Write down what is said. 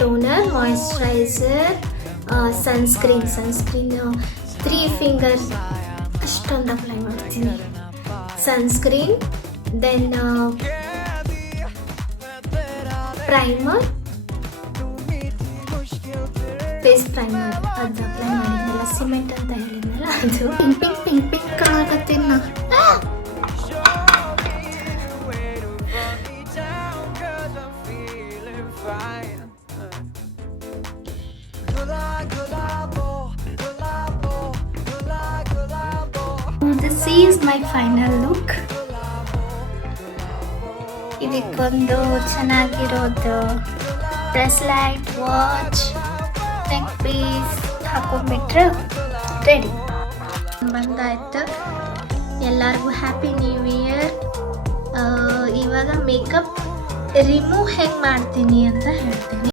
Toner, moisturiser, sunscreen 3 finger ಅಷ್ಟೊಂದು apply ಮಾಡ್ತೀನಿ. Sunscreen, then primer, face primer ಅದು apply ಮಾಡಿದ್ನಲ್ಲ, ಸಿಮೆಂಟ್ ಅಂತ ಹೇಳಿದ್ನಲ್ಲ ಅದು. ಪಿಂಕ್ ಕಾಣಕತ್ತೀನಿ ನಾ. This is my final look. ಇದಕ್ಕೊಂದು ಚೆನ್ನಾಗಿರೋದು ಬ್ರೆಸ್ಲೈಟ್, ವಾಚ್, ನೆಕ್ ಪೀಸ್ ಹಾಕೊಂಡ್ಬಿಟ್ರೆ ರೆಡಿ. ಬಂದಾಯ್ತು. ಎಲ್ಲರಿಗೂ ಹ್ಯಾಪಿ ನ್ಯೂ ಇಯರ್. ಇವಾಗ ಮೇಕಪ್ ರಿಮೂವ್ ಹೆಂಗೆ ಮಾಡ್ತೀನಿ ಅಂತ ಹೇಳ್ತೀನಿ.